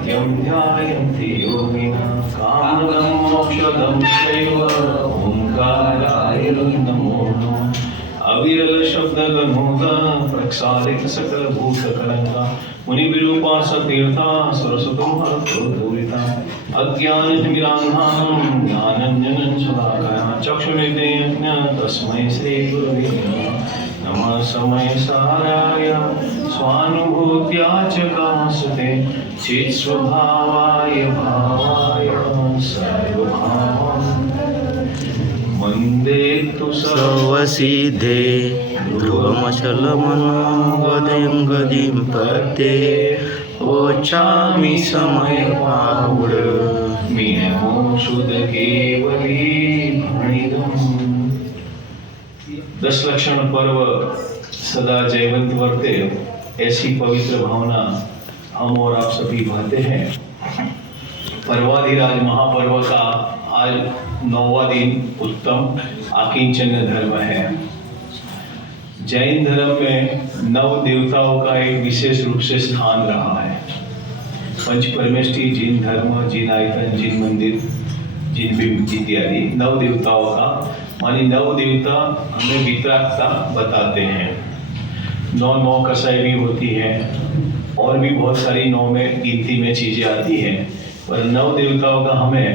नित्यं ध्यायन्ति योगिनः कामदं मोक्षदं चैव ओंकाराय नमो नमः। अविरल शब्द गणोगा प्रक्षालित सकल भूत कलंका मुनि विरूपा सतीर्था सरस्वतो हरतोरिता अज्ञान तिमिरांधानं ज्ञानंजनं शलाकया चक्षुर्निदेयज्ञ तस्मै श्री गुरवे नमः। समय साराय स्वानुभूत्या च कामसते चित् स्वभावाय भावाय सर्वभावम् वन्दे तु सर्वसिद्धे ध्रुवमचलमनो गदिं गदिं पते ओचामि समयपावड मीनमो शुद्ध केवली भणिदम्। 10 लक्षण पर्व सदा जयवंत वर्ते, ऐसी पवित्र भावना हम और आप सभी भाते हैं। पर्वाधिराज महापर्व का आज 9वां दिन उत्तम आकिंचन्य धर्म है। जैन धर्म में 9 देवताओं का एक विशेष रूप से स्थान रहा है। पंच परमेष्ठी, जिन धर्म, जिन आयतन, जिन मंदिर, जिन बिंब इत्यादि 9 देवताओं का मानी 9 देवता हमें वितरागता बताते हैं। 9 कसाई भी होती है और भी बहुत सारी 9 में गिनती में चीजें आती हैं, पर 9 देवताओं का हमें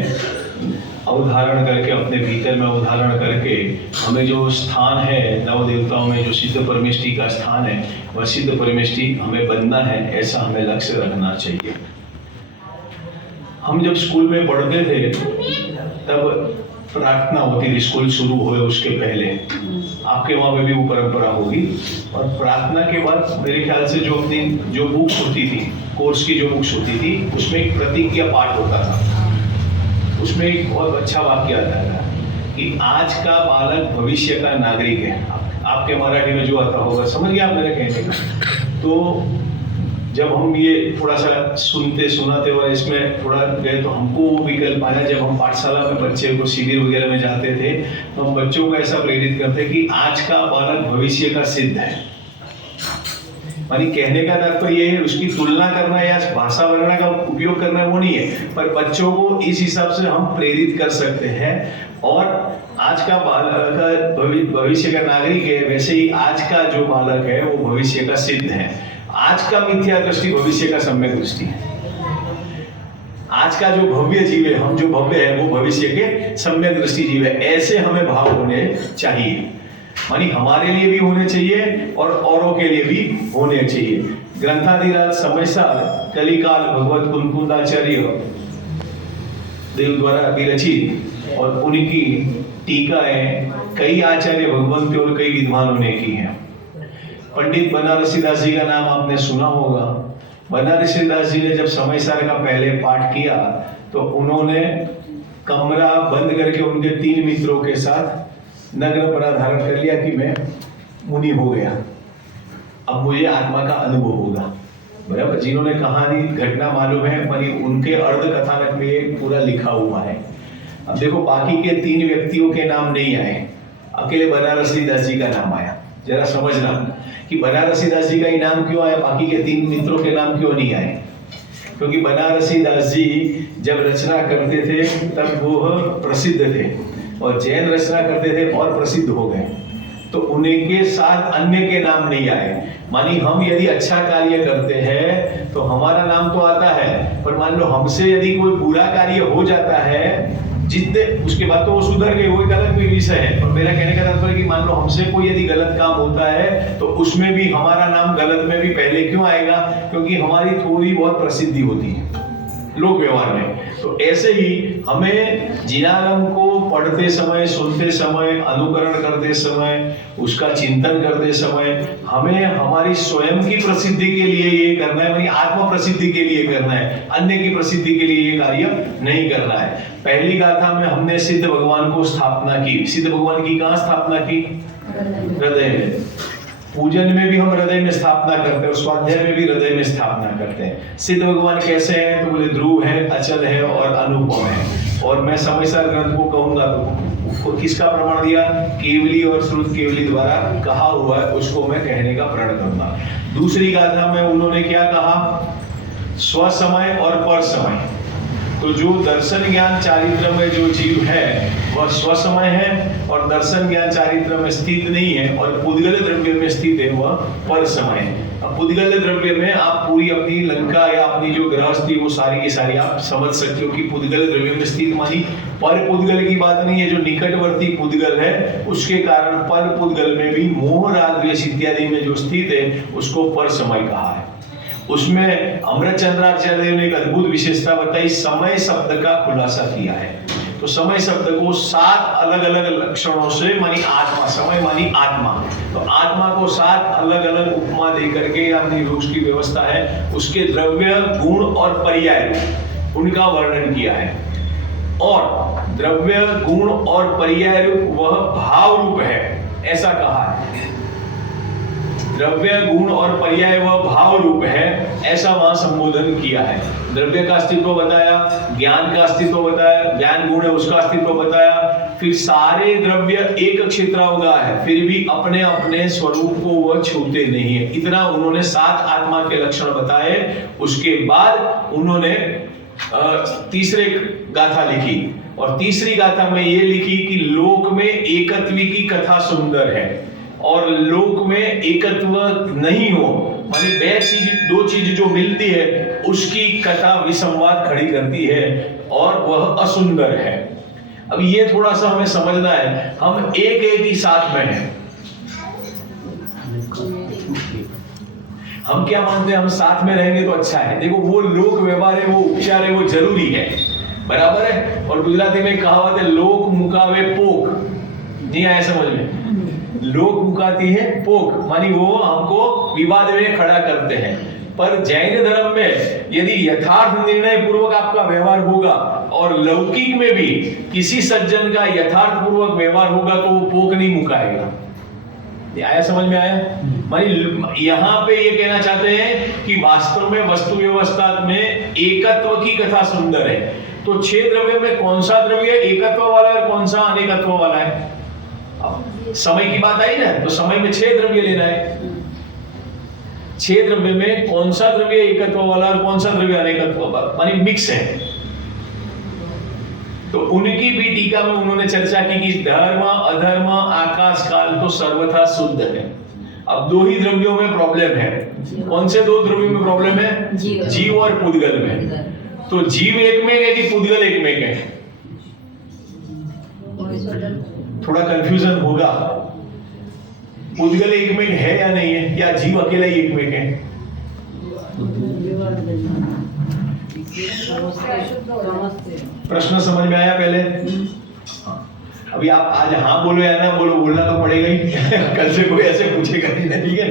अवधारण करके, अपने भीतर में अवधारण करके हमें जो स्थान है 9 देवताओं में, जो सिद्ध परमेष्ठी का स्थान है, वह सिद्ध परमेष्ठी हमें बनना है, ऐसा हमें लक्ष्य रखना चाहिए। हम जब स्कूल में पढ़ते थे तब प्रार्थना होती थी, स्कूल शुरू हुए उसके पहले। आपके वहाँ पे भी वो परंपरा होगी। और प्रार्थना के बाद मेरे ख्याल से जो बुक्स होती थी, कोर्स की जो बुक्स होती थी, उसमें एक प्रतिज्ञा पाठ होता था। उसमें एक बहुत अच्छा वाक्य आता था कि आज का बालक भविष्य का नागरिक है। आपके मराठी में जो आता होगा, समझ गया आप मेरे कहने का। तो जब हम ये थोड़ा सा सुनाते और इसमें थोड़ा गए तो हमको वो विकल्प आया। जब हम पाठशाला में बच्चे को शिविर वगैरह में जाते थे तो हम बच्चों को ऐसा प्रेरित करते कि आज का बालक भविष्य का सिद्ध है। मानी कहने का तात्पर्य ये है, उसकी तुलना करना या भाषा वर्णना का उपयोग करना वो नहीं है, पर बच्चों को इस हिसाब से हम प्रेरित कर सकते हैं। और आज का बालक भविष्य का नागरिक है, वैसे ही आज का जो बालक है वो भविष्य का सिद्ध है। आज का मिथ्या दृष्टि भविष्य का सम्यक दृष्टि है। आज का जो भव्य जीव है, हम जो भव्य है, वो भविष्य के सम्यक दृष्टि जीव है। ऐसे हमें भाव होने चाहिए, मानी हमारे लिए भी होने चाहिए और औरों के लिए भी होने चाहिए। ग्रंथाधिराज समयसार कलिकाल भगवत कुंकुंदाचार्य देव द्वारा विरचित और उनकी टीकाएं कई आचार्य भगवंत और कई विद्वानों ने की हैं। पंडित बनारसीदास जी का नाम आपने सुना होगा। बनारसीदास जी ने जब समयसार का पहले पाठ किया तो उन्होंने कमरा बंद करके उनके 3 मित्रों के साथ नग्न परा धारण कर लिया कि मैं मुनि हो गया, अब मुझे आत्मा का अनुभव होगा। बराबर, जिन्होंने कहानी घटना मालूम है, पर उनके अर्ध कथानक में ये पूरा लिखा हुआ है। अब देखो, बाकी के 3 व्यक्तियों के नाम नहीं आए, अकेले बनारसीदास जी का नाम आया। जरा समझना कि बनारसीदास जी का ही नाम क्यों आया, बाकी के 3 मित्रों के नाम क्यों नहीं आए? क्योंकि बनारसीदास जी जब रचना करते थे तब वो प्रसिद्ध थे, और जैन रचना करते थे और प्रसिद्ध हो गए, तो उनके साथ अन्य के नाम नहीं आए। मानी हम यदि अच्छा कार्य करते हैं तो हमारा नाम तो आता है, पर मान लो हमसे यदि कोई बुरा कार्य हो जाता है, जितने उसके बाद तो वो सुधर गए, वो एक अलग विषय है। पर मेरा कहने का तात्पर्य कि मान लो हमसे कोई यदि गलत काम होता है तो उसमें भी हमारा नाम गलत में भी पहले क्यों आएगा? क्योंकि हमारी थोड़ी बहुत प्रसिद्धि होती है लोक व्यवहार में। तो ऐसे ही हमें जिनालम को पढ़ते समय, सुनते समय, अनुकरण करते समय, उसका चिंतन करते समय हमें हमारी स्वयं की प्रसिद्धि के लिए ये करना है, यानी आत्म प्रसिद्धि के लिए करना है, अन्य की प्रसिद्धि के लिए ये कार्य नहीं करना है। पहली गाथा में हमने सिद्ध भगवान को स्थापना की। सिद्ध भगवान की कहाँ स्थापना की? हृदय में। पूजन में भी हम हृदय में स्थापना करते हैं, स्वाध्याय में भी हृदय में स्थापना करते हैं। सिद्ध भगवान कैसे हैं? तो बोले ध्रुव है, अचल है और अनुपम है। और मैं समयसार ग्रंथ को कहूंगा तो किसका प्रमाण दिया? केवली और श्रुत केवली द्वारा कहा हुआ है, उसको मैं कहने का प्रण करूंगा। दूसरी गाथा में उन्होंने क्या कहा? स्वसमय और पर समय। तो जो दर्शन ज्ञान चारित्र में जो जीव है वह स्वसमय है और दर्शन ज्ञान चारित्र में स्थित नहीं है, और पुद्गल द्रव्य में स्थित है वह पर समय है। अब पुद्गल द्रव्य में आप पूरी अपनी लंका या अपनी जो गृहस्थी वो सारी की सारी आप समझ सकते हो कि पुद्गल द्रव्य में स्थित मानी पर पुद्गल की बात नहीं है। जो निकटवर्ती पुद्गल है उसके कारण पर पुद्गल में भी मोह राग द्वेष इत्यादि में जो स्थित है उसको पर समय कहा है। उसमें अमृतचंद्राचार्य देव ने एक अद्भुत विशेषता बताई, समय शब्द का खुलासा किया है। तो समय शब्द को 7 अलग अलग लक्षणों से मानी आत्मा, समय मानी आत्मा, तो आत्मा को 7 अलग अलग उपमा दे करके या उसकी व्यवस्था है, उसके द्रव्य गुण और पर्याय उनका वर्णन किया है। और द्रव्य गुण और पर्याय रूप वह भाव रूप है ऐसा कहा है। द्रव्य गुण और पर्याय वह भाव रूप है ऐसा वहां संबोधन किया है। द्रव्य का अस्तित्व बताया, ज्ञान का अस्तित्व बताया, ज्ञान गुण है उसका अस्तित्व बताया, फिर सारे द्रव्य एक क्षेत्रावगा है फिर भी अपने अपने स्वरूप को वह छूते नहीं है, इतना उन्होंने 7 आत्मा के लक्षण बताए। उसके बाद उन्होंने तीसरे गाथा लिखी, और तीसरी गाथा में ये लिखी कि लोक में एकत्व की कथा सुंदर है और लोक में एकत्व नहीं हो मानी दो चीज जो मिलती है उसकी कथा विसंवाद खड़ी करती है और वह असुंदर है। अब ये थोड़ा सा हमें समझना है, हम एक ही साथ में हैं। हम क्या मानते हैं, हम साथ में रहेंगे तो अच्छा है। देखो वो लोक व्यवहार है, वो उपचार है, वो जरूरी है, बराबर है। और गुजराती में कहावत है लोक मुकावे पोक, नहीं आया समझ में? लोक मुकाती है पोक मानी वो हमको विवाद में खड़ा करते हैं। पर जैन धर्म में यदि यथार्थ निर्णय पूर्वक आपका व्यवहार होगा और लौकिक में भी किसी सज्जन का यथार्थ पूर्वक व्यवहार होगा तो वो पोक नहीं मुकाएगा। ये आया समझ में आया? मानी यहाँ पे ये कहना चाहते हैं कि वास्तव में वस्तु व्यवस्था में एकत्व की कथा सुंदर है। तो 6 द्रव्य में कौन सा द्रव्य एकत्व वाला है और कौन सा अनेकत्व वाला है? समय की बात आई ना, तो समय में 6 द्रव्य लेना है। 6 द्रव्य में कौन सा द्रव्य एकत्व वाला और कौन सा द्रव्य अनेकत्व वाला मानी मिक्स है। तो उनकी भी टीका में उन्होंने चर्चा की कि धर्म अधर्म आकाश काल तो सर्वथा शुद्ध है। अब 2 ही द्रव्यों में प्रॉब्लम है। कौन से 2 द्रव्यों में प्रॉब्लम है? जीव और पुद्गल में। तो जीव एक में है कि पुद्गल एक में है? थोड़ा कंफ्यूजन होगा। पुद्गल एक में है या नहीं है, या जीव अकेला ही एक में है? प्रश्न समझ में आया पहले? अभी आप आज हाँ बोलो या ना बोलो, बोलना तो पड़ेगा ही कल से कोई ऐसे पूछेगा नहीं, ठीक है?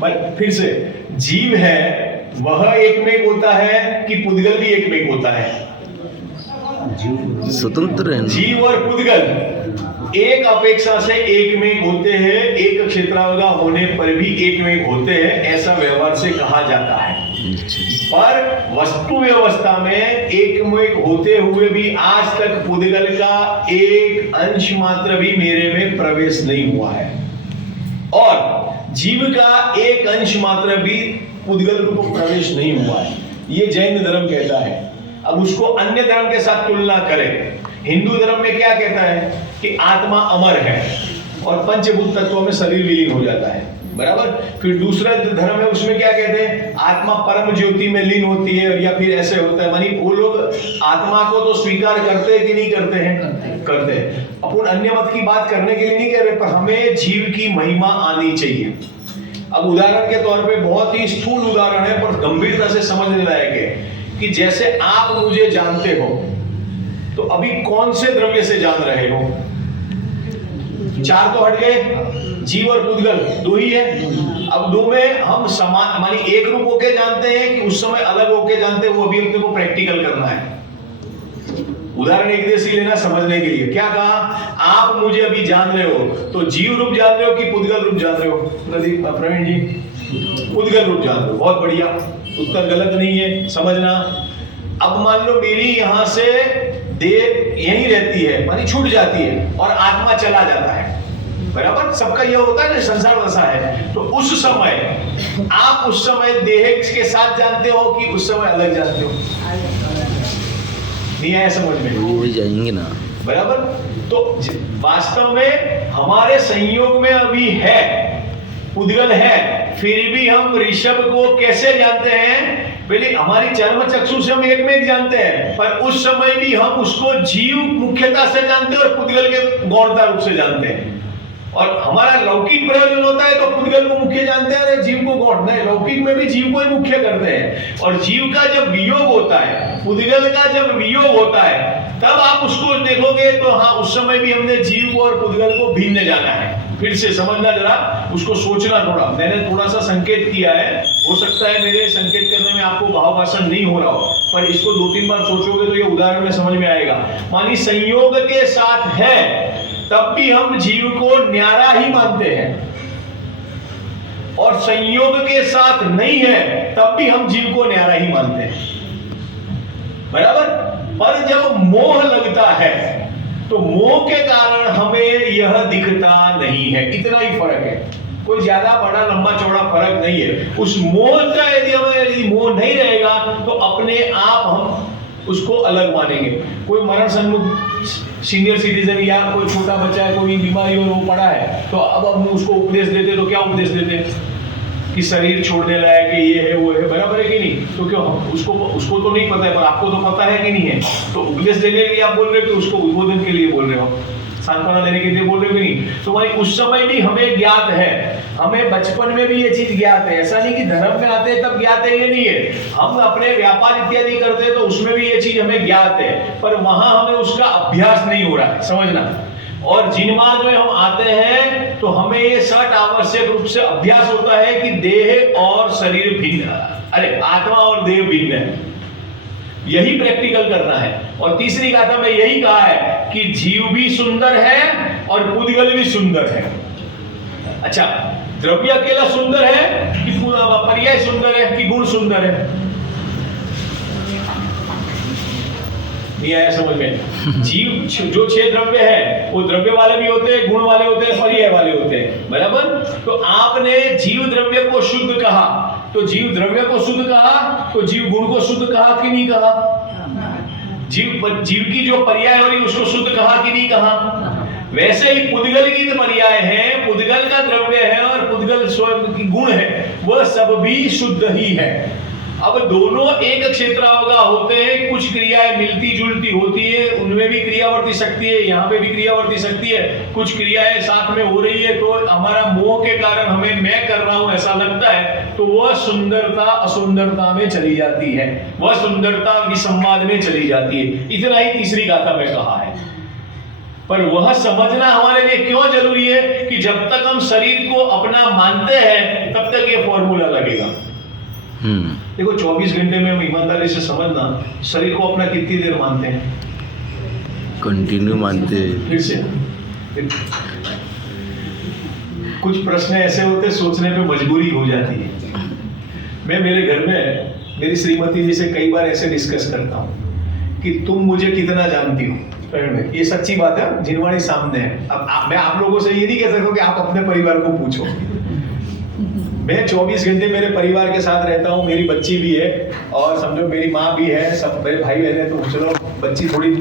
पर फिर से जीव है वह एक में होता है कि पुद्गल भी एक में होता है? स्वतंत्र है। जीव और पुद्गल एक अपेक्षा से एक में होते हैं, एक क्षेत्रावगा होने पर भी एक में होते हैं, ऐसा व्यवहार से कहा जाता है। पर वस्तु व्यवस्था में एक में होते हुए भी आज तक पुद्गल का एक अंश मात्र भी मेरे में प्रवेश नहीं हुआ है, और जीव का एक अंश मात्र भी पुद्गल को प्रवेश नहीं हुआ है। ये जैन धर्म कहता है। अब उसको अन्य धर्म के साथ तुलना करें। हिंदू धर्म में क्या कहता है कि आत्मा अमर है और पंचभूत तत्वों में शरीर विलीन हो जाता है, बराबर। फिर दूसरा धर्म है उसमें क्या कहते हैं, आत्मा परम ज्योति में लीन होती है, या फिर ऐसे होता है। मानी वो लोग आत्मा को तो स्वीकार करते हैं कि नहीं करते हैं? करते हैं। अपन अन्य मत की बात करने के लिए नहीं कह रहे, पर हमें जीव की महिमा आनी चाहिए। अब उदाहरण के तौर पे बहुत ही स्थूल उदाहरण है पर गंभीरता से समझने लायक है कि जैसे आप मुझे जानते हो तो अभी कौन से द्रव्य से जान रहे हो? 4 तो हट गए, जीव और पुद्गल 2 ही है। अब 2 में हम समान मानी एक रूप होके जानते हैं कि उस समय अलग होके जानते हैं, वो अभी अपने को प्रैक्टिकल करना है। उदाहरण एक देशी लेना समझने के लिए। क्या कहा, आप मुझे अभी जान रहे हो तो जीव रूप जान रहे हो कि पुद्गल रूप जान रहे हो? प्रदीप प्रवीण जी, पुद्गल रूप जान रहे हो, बहुत बढ़िया, उत्तर गलत नहीं है, समझना। अब मान लो मेरी यहां से देह यहीं रहती है, मानी छूट जाती है और आत्मा चला जाता है, बराबर, सबका ये होता है ना, संसार वैसा है। तो उस समय आप उस समय देह के साथ जानते हो कि उस समय अलग जानते हो? नहीं आया समझ में? हो जाएंगे ना। बराबर। तो वास्तव में हमारे संयोग में अभी है, पुद्गल है, फिर भी हम ऋषभ को कैसे जानते हैं? पहले हमारी चर्म चक्षु से हम एक में एक जानते हैं, पर उस समय भी हम उसको जीव मुख्यता से जानते हैं और पुद्गल के गौणता रूप से जानते हैं। और हमारा लौकिक प्रयोजन होता है तो पुद्गल को मुख्य जानते हैं, जीव को गौण नहीं। लौकिक में भी जीव को ही मुख्य करते हैं। और जीव का जब वियोग होता है, पुद्गल का जब वियोग होता है, तब आप उसको देखोगे तो हाँ, उस समय भी हमने जीव और पुद्गल को भिन्न जाना है। फिर से समझना, जरा उसको सोचना थोड़ा। मैंने थोड़ा सा संकेत किया है, हो सकता है मेरे संकेत करने में आपको भाव भाषण नहीं हो रहा हो, पर इसको 2-3 बार सोचोगे तो ये उदाहरण में समझ में आएगा। मानी संयोग के साथ है, तब भी हम जीव को न्यारा ही मानते हैं, और संयोग के साथ नहीं है तब भी हम जीव को न्यारा ही मानते हैं। बराबर। पर जब मोह लगता है तो मोह के कारण हमें यह दिखता नहीं है। इतना ही फर्क है, कोई ज्यादा बड़ा लंबा चौड़ा फर्क नहीं है। उस मोह का यदि मोह नहीं रहेगा तो अपने आप हम उसको अलग मानेंगे। कोई मरण सन्मुख सीनियर सिटीजन या कोई छोटा बच्चा है, कोई बीमारी में वो पड़ा है, तो अब हम उसको उपदेश देते तो क्या उपदेश देते कि शरीर छोड़ने लायक है, ये है वो है, बराबर है कि नहीं? तो क्यों उसको तो नहीं पता है, पर आपको तो पता है कि नहीं है? तो उपदेश देने के लिए आप बोल रहे हो कि उसको उद्बोधन के लिए बोल रहे हो, सांत्वना देने के लिए बोल रहे हो कि नहीं? तो भाई उस समय भी हमें ज्ञात है, हमें बचपन में भी ये चीज ज्ञात है। ऐसा नहीं कि धर्म में आते तब ज्ञात है, ये नहीं है। हम अपने व्यापार इत्यादि करते हैं तो उसमें भी ये चीज हमें ज्ञात है, पर वहां हमें उसका अभ्यास नहीं हो रहा है, समझना। और जिन मार्ग में हम आते हैं तो हमें ये सट आवश्यक रूप से अभ्यास होता है कि देह और शरीर भिन्न, अरे आत्मा और देह भिन्न है, यही प्रैक्टिकल करना है। और तीसरी गाथा में यही कहा है कि जीव भी सुंदर है और पुद्गल भी सुंदर है। अच्छा, द्रव्य अकेला सुंदर है कि पर्याय सुंदर है कि गुण सुंदर है? नहीं आया समझ में? जीव जो 6 द्रव्य है वो द्रव्य वाले भी होते हैं, गुण वाले होते हैं, पर्याय वाले होते हैं, बराबर। तो आपने जीव द्रव्य को शुद्ध कहा, तो जीव द्रव्य को शुद्ध कहा, तो जीव गुण को शुद्ध कहा कि नहीं कहा? जीव की जो पर्याय हो रही उसको शुद्ध कहा कि नहीं कहा? वैसे ही पुद्गल की जो पर्याय है, पुद्गल का द्रव्य है और पुद्गल स्वयं की गुण है, वह सब भी शुद्ध ही है। अब दोनों एक क्षेत्रावगा होते हैं, कुछ क्रियाएं मिलती जुलती होती है, उनमें भी क्रियावर्ती शक्ति है, यहाँ पे भी क्रियावर्ती शक्ति है, कुछ क्रियाएं साथ में हो रही है, तो हमारा मोह के कारण हमें मैं कर रहा हूं ऐसा लगता है, तो वह सुंदरता असुंदरता में चली जाती है, वह सुंदरता विसंवाद में चली जाती है। इतना ही तीसरी गाथा में कहा है। पर वह समझना हमारे लिए क्यों जरूरी है कि जब तक हम शरीर को अपना मानते हैं तब तक ये फॉर्मूला लगेगा। देखो 24 घंटे में हम ईमानदारी से समझना, शरीर को अपना कितनी देर मानते हैं? कंटिन्यू मानते हैं। फिर से कुछ प्रश्न ऐसे होते सोचने पे मजबूरी हो जाती है। मैं मेरे घर में मेरी श्रीमती जी से कई बार ऐसे डिस्कस करता हूँ कि तुम मुझे कितना जानती हो। ये सच्ची बात है, जिनवाणी सामने है। अब मैं आप लोगों से ये नहीं कह सकता कि आप अपने परिवार को पूछो। मैं 24 घंटे मेरे परिवार के साथ रहता हूँ, मेरी बच्ची भी है और समझो मेरी माँ भी है, सब मेरे भाई बहन है, तो चलो बच्ची थोड़ी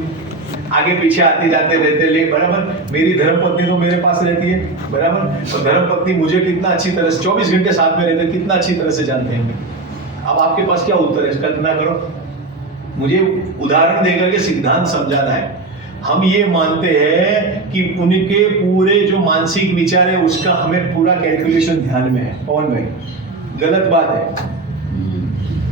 आगे पीछे आते जाते रहते ले, बराबर। मेरी धर्मपत्नी तो मेरे पास रहती है, बराबर। तो धर्मपत्नी मुझे कितना अच्छी तरह से 24 घंटे साथ में रहते, कितना अच्छी तरह से जानते हैं। अब आपके पास क्या उत्तर है? कल्पना करो, मुझे उदाहरण देकर के सिद्धांत समझाना है। हम ये मानते हैं कि उनके पूरे जो मानसिक विचार है उसका हमें पूरा कैलकुलेशन ध्यान में है। कौन भाई? गलत बात है।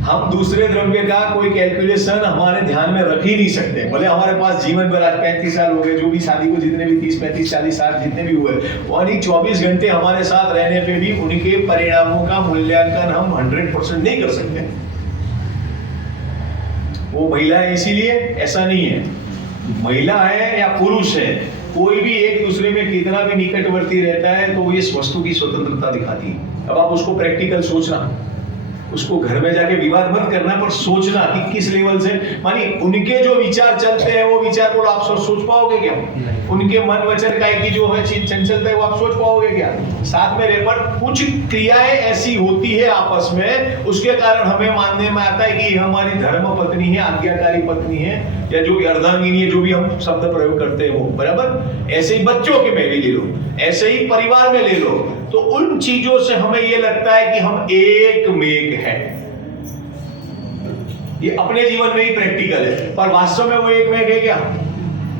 हम दूसरे द्रव्य का कोई कैलकुलेशन हमारे ध्यान में रख ही नहीं सकते। भले हमारे पास जीवन भर आज 35 साल हो गए, जो भी शादी को जितने भी 30, 35, 40 साल जितने भी हुए, और 24 घंटे हमारे साथ रहने पे भी उनके परिणामों का मूल्यांकन हम 100% नहीं कर सकते। वो महिला है इसीलिए ऐसा नहीं है। महिला है या पुरुष है, कोई भी एक दूसरे में कितना भी निकटवर्ती रहता है तो इस वस्तु की स्वतंत्रता दिखाती है। अब आप उसको प्रैक्टिकल सोचना, उसको घर में जाके विवाद मत करना, पर सोचना कि किस लेवल से, मानी उनके जो विचार चलते हैं वो विचार को आप सोच पाओगे क्या? उनके मन वचन काय की जो है चीज चंचलता है वो आप सोच पाओगे क्या? साथ में रह पर कुछ क्रियाएं ऐसी होती है आपस में, उसके कारण हमें मानने में आता है कि हमारी धर्म पत्नी है, आज्ञाकारी पत्नी है, या जो भी अर्धांगिनी है, जो भी हम शब्द प्रयोग करते हैं वो, बराबर। ऐसे ही बच्चों के में भी ले लो, ऐसे ही परिवार में ले लो, तो उन चीजों से हमें ये लगता है कि हम एक मेक हैं। ये अपने जीवन में ही प्रैक्टिकल है, पर वास्तव में वो एक मेक है क्या?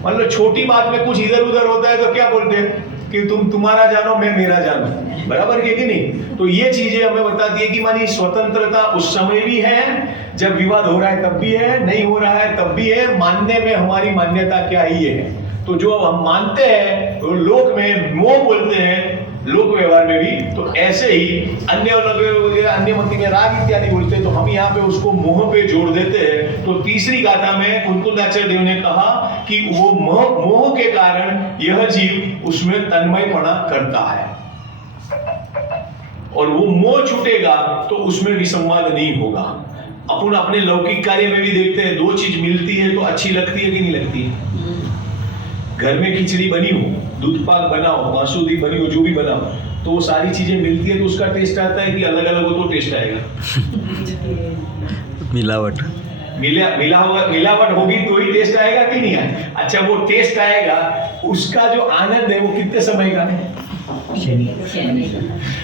मतलब छोटी बात में कुछ इधर उधर होता है तो क्या बोलते हैं कि तुम तुम्हारा जानो मैं मेरा जानू, बराबर है कि नहीं? तो ये चीजें हमें बताती है कि मानी स्वतंत्रता उस समय भी है जब विवाद हो रहा है, तब भी है, नहीं हो रहा है तब भी है, मानने में हमारी मान्यता क्या ही है। तो जो हम मानते हैं तो लोक में मोह बोलते हैं, लोक व्यवहार में भी, तो ऐसे ही अन्य अन्य मति में राग इत्यादि बोलते हैं, तो हम यहाँ पे उसको मोह पे जोड़ देते हैं। तो तीसरी गाथा में कुंतलाचार्य देव ने कहा कि वो मोह के कारण यह जीव उसमें तन्मयपना करता है, और वो मोह छूटेगा तो उसमें विसंवाद नहीं होगा। अपन अपने लौकिक कार्य में भी देखते हैं, दो चीज मिलती है तो अच्छी लगती है कि नहीं लगती है? घर में खिचड़ी बनी हो, दूध पाक बनाओ, मासूदी बनी हो, जो भी बनाओ, तो वो सारी चीजें मिलती है तो उसका टेस्ट आता है कि अलग अलग हो तो टेस्ट आएगा? मिलावट मिलावट होगी तो ही टेस्ट आएगा कि नहीं आएगा? अच्छा, वो टेस्ट आएगा, उसका जो आनंद है वो कितने समय का है?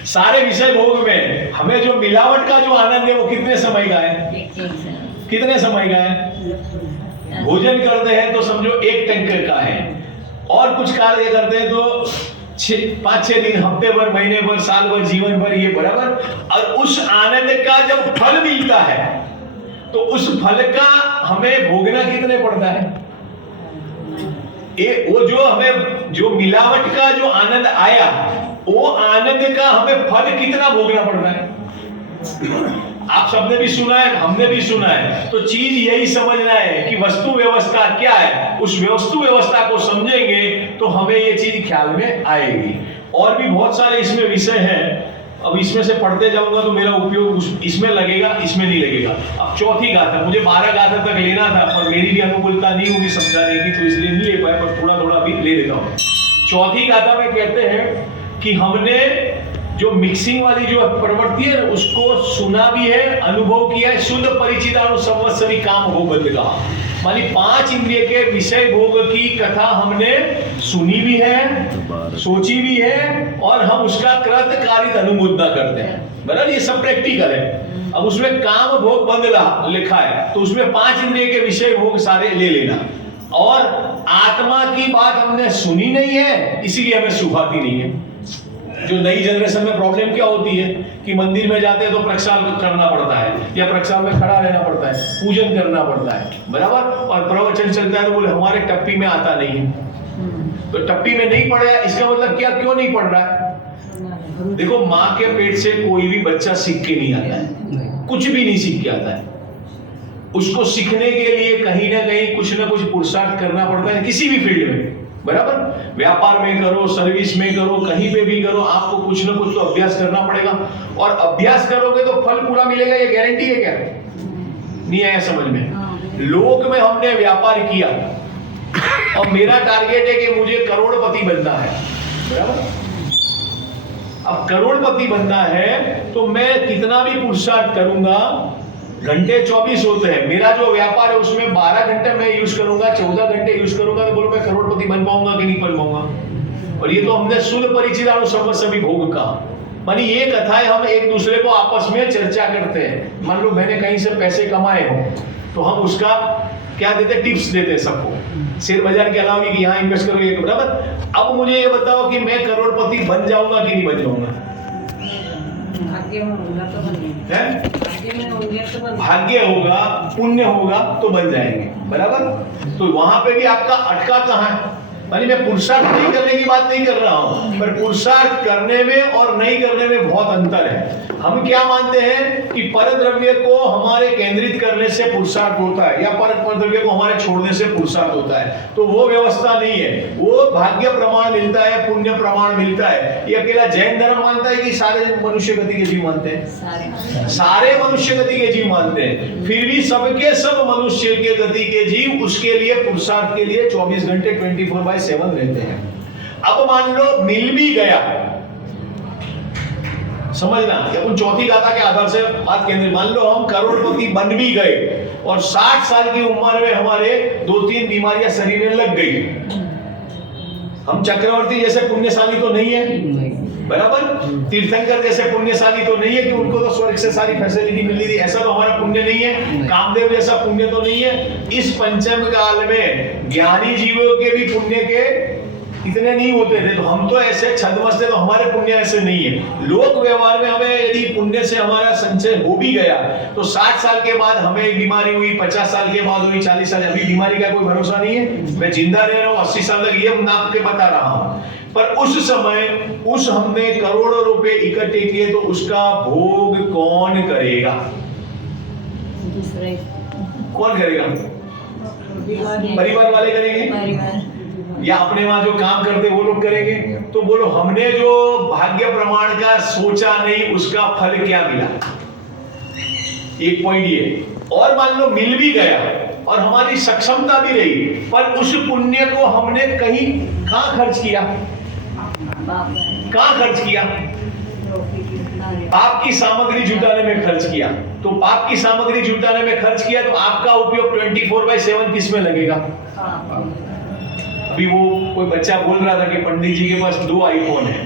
सारे विषय भोग में हमें जो मिलावट का जो आनंद है वो कितने समय का है? कितने समय का है? भोजन करते हैं तो समझो 1 टंकर का है, और कुछ कार्य करते हैं तो 5-6 दिन, हफ्ते भर, महीने भर, साल भर, जीवन भर, ये बराबर। और उस आनंद का जब फल मिलता है तो उस फल का हमें भोगना कितने पड़ता है? वो जो हमें जो मिलावट का जो आनंद आया, वो आनंद का हमें फल कितना भोगना पड़ता है? आप सबने भी सुना है, हमने भी सुना है। तो चीज यही समझना है कि वस्तु व्यवस्था क्या है, उस वस्तु व्यवस्था को समझेंगे तो हमें ये चीज ख्याल में आएगी। और भी बहुत सारे इसमें विषय हैं, अब इसमें से पढ़ते जाऊंगा तो मेरा उपयोग इसमें लगेगा, इसमें नहीं लगेगा। अब चौथी गाथा, मुझे 12 गाथा तक लेना था, पर मेरी भी अनुकूलता नहीं होगी समझाने की, तो इसलिए नहीं ले पाए, पर थोड़ा थोड़ा अभी ले लेता हूँ। चौथी गाथा में कहते हैं कि हमने जो मिक्सिंग वाली जो प्रवृत्ति है उसको सुना भी है, अनुभव किया है। शुद्ध परिचितानु संवत्सरी काम भोग बंधगा, मानी 5 इंद्रिय के विषय भोग की कथा हमने सुनी भी है, सोची भी है, और हम उसका कृत कारित अनुमोदना करते हैं, बराबर। ये सब प्रैक्टिकल है। अब उसमें काम भोग बंधगा लिखा है तो उसमें 5 इंद्रिय के विषय भोग सारे ले लेना। और आत्मा की बात हमने सुनी नहीं है, इसीलिए हमें सुभाती नहीं है। जो नई जनरेशन में प्रॉब्लम क्या होती है कि मंदिर में जाते हैं तो प्रक्षाल करना पड़ता है, या प्रक्षाल में खड़ा रहना पड़ता है, पूजन करना पड़ता है, बराबर। और प्रवचन चलता है तो बोले हमारे टप्पी में आता नहीं है। तो टप्पी में नहीं पढ़ा, इसका मतलब क्या, क्यों नहीं पढ़ रहा है? देखो, माँ के पेट से कोई भी बच्चा सीख के नहीं आता है, कुछ भी नहीं सीख के आता है। उसको सीखने के लिए कहीं ना कहीं कुछ ना कुछ पुरुषार्थ करना पड़ता है, किसी भी फील्ड में, बराबर। व्यापार में करो, सर्विस में करो, कहीं पे भी करो, आपको कुछ ना कुछ तो अभ्यास करना पड़ेगा। और अभ्यास करोगे तो फल पूरा मिलेगा, ये गारंटी है क्या? नहीं आया समझ में? लोक में हमने व्यापार किया और मेरा टारगेट है कि मुझे करोड़पति बनना है, बराबर। अब करोड़पति बनना है तो मैं कितना भी पुरुषार्थ करूंगा, घंटे 24 होते हैं, मेरा जो व्यापार है उसमें 12 घंटे मैं यूज करूंगा, 14 घंटे यूज करूंगा, तो बोलो मैं करोड़पति बन पाऊंगा कि नहीं बन पाऊंगा? और ये तो हमने शुद्ध परिचितानु सभी भोग का, मानी ये कथा है, हम एक दूसरे को आपस में चर्चा करते हैं। मान लो मैंने कहीं से पैसे कमाए हो तो हम उसका क्या देते हैं, टिप्स देते हैं सबको, शेयर बाजार के अलावा कि यहाँ इन्वेस्ट करो, ये बराबर। अब मुझे ये बताओ कि मैं करोड़पति बन जाऊंगा कि नहीं बन जाऊंगा? भाग्य होगा, पुण्य होगा तो बन जाएंगे, बराबर। तो वहां पे भी आपका अटका कहाँ है? मानी मैं पुरुषार्थ नहीं करने की बात नहीं कर रहा हूं, पर पुरुषार्थ करने में और नहीं करने में बहुत अंतर है। हम क्या मानते हैं कि परद्रव्य को हमारे केंद्रित करने से पुरुषार्थ होता है या परद्रव्य को हमारे छोड़ने से पुरुषार्थ होता है, तो वो व्यवस्था नहीं है। वो भाग्य प्रमाण मिलता है, पुण्य प्रमाण मिलता है। ये अकेला जैन धर्म मानता है कि सारे मनुष्य गति के जीव मानते हैं? सारे मनुष्य गति के जीव मानते हैं। फिर भी सबके सब मनुष्य के गति के जीव उसके लिए पुरुषार्थ के लिए 24 घंटे 24/7 रहते हैं। अब मान लो मिल भी गया, समझना, अपन चौथी गाथा के आधार से बात केंद्रित, मान लो हम करोड़पति बन भी गए और 60 साल की उम्र में हमारे 2-3 बीमारियां शरीर में लग गई, हम चक्रवर्ती जैसे पुण्यशाली तो नहीं है, बराबर? तीर्थंकर जैसे पुण्यशाली तो नहीं है कि उनको तो स्वर्ग से सारी फैसिलिटी मिल रही थी, ऐसा तो हमारा पुण्य नहीं है। कामदेव जैसा पुण्य तो नहीं है। इस पंचम काल में ज्ञानी जीवों के भी पुण्य के इतने नहीं होते थे, तो हम तो ऐसे छद्मस्त थे, तो हमारे पुण्य ऐसे नहीं है। लोक व्यवहार में हमें यदि पुण्य से हमारा संचय हो भी गया तो 60 साल के बाद हमें बीमारी हुई, 50 साल के बाद हुई, 40 साल, अभी बीमारी का कोई भरोसा नहीं है। मैं जिंदा रह रहा हूँ 80 साल तक, ये नाप के बता रहा हूँ। पर उस समय उस हमने करोड़ों रुपए इकट्ठे किए, तो उसका भोग कौन करेगा? कौन करेगा? परिवार वाले करेंगे या अपने वहां जो काम करते वो लोग करेंगे? तो बोलो, हमने जो भाग्य प्रमाण का सोचा नहीं, उसका फल क्या मिला? एक पॉइंट ये। और मान लो मिल भी गया और हमारी सक्षमता भी रही, पर उस पुण्य को हमने कहां खर्च किया? कहां खर्च किया? पाप की सामग्री जुटाने में खर्च किया। तो पाप की सामग्री जुटाने में खर्च किया, तो आपका उपयोग 24/7 किस में लगेगा? अभी वो कोई बच्चा बोल रहा था कि पंडित जी के पास 2 आईफोन है।